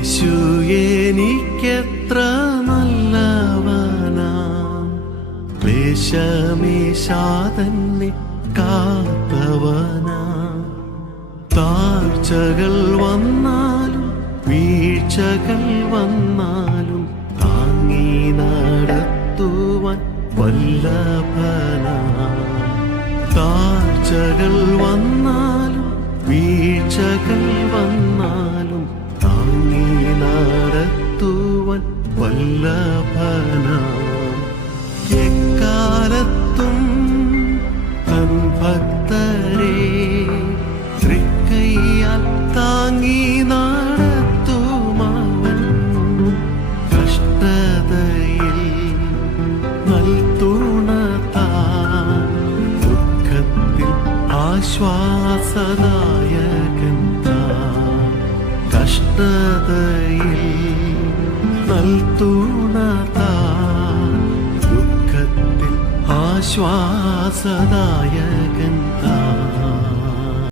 യേശു എനിക്കെത്ര നല്ലവനാ, ക്ലേശമേശാതന്നെ കാത്തവനാ. താഴ്ചകൾ വന്നാലും വീഴ്ചകൾ വന്നാലും താങ്ങി നടത്തുവാൻ വല്ലഭനാ. താഴ്ചകൾ വന്നാലും വീഴ്ചകൾ വന്നാലും താങ്ങി നടത്തുവാൻ വല്ലഭനാ. എക്കാലത്തും തൻ ഭക്തരെ തൃക്കൈയാൽ താങ്ങി നടത്തുമവൻ. കഷ്ടതയിൽ നൽതുണതാൻ, ദുഃഖത്തിൽ ആശ്വാസദായകൻ താൻ. കഷ്ടതയിൽ നൽതുണതാൻ, ദുഃഖത്തിൽ ആശ്വാസദായകൻ താൻ.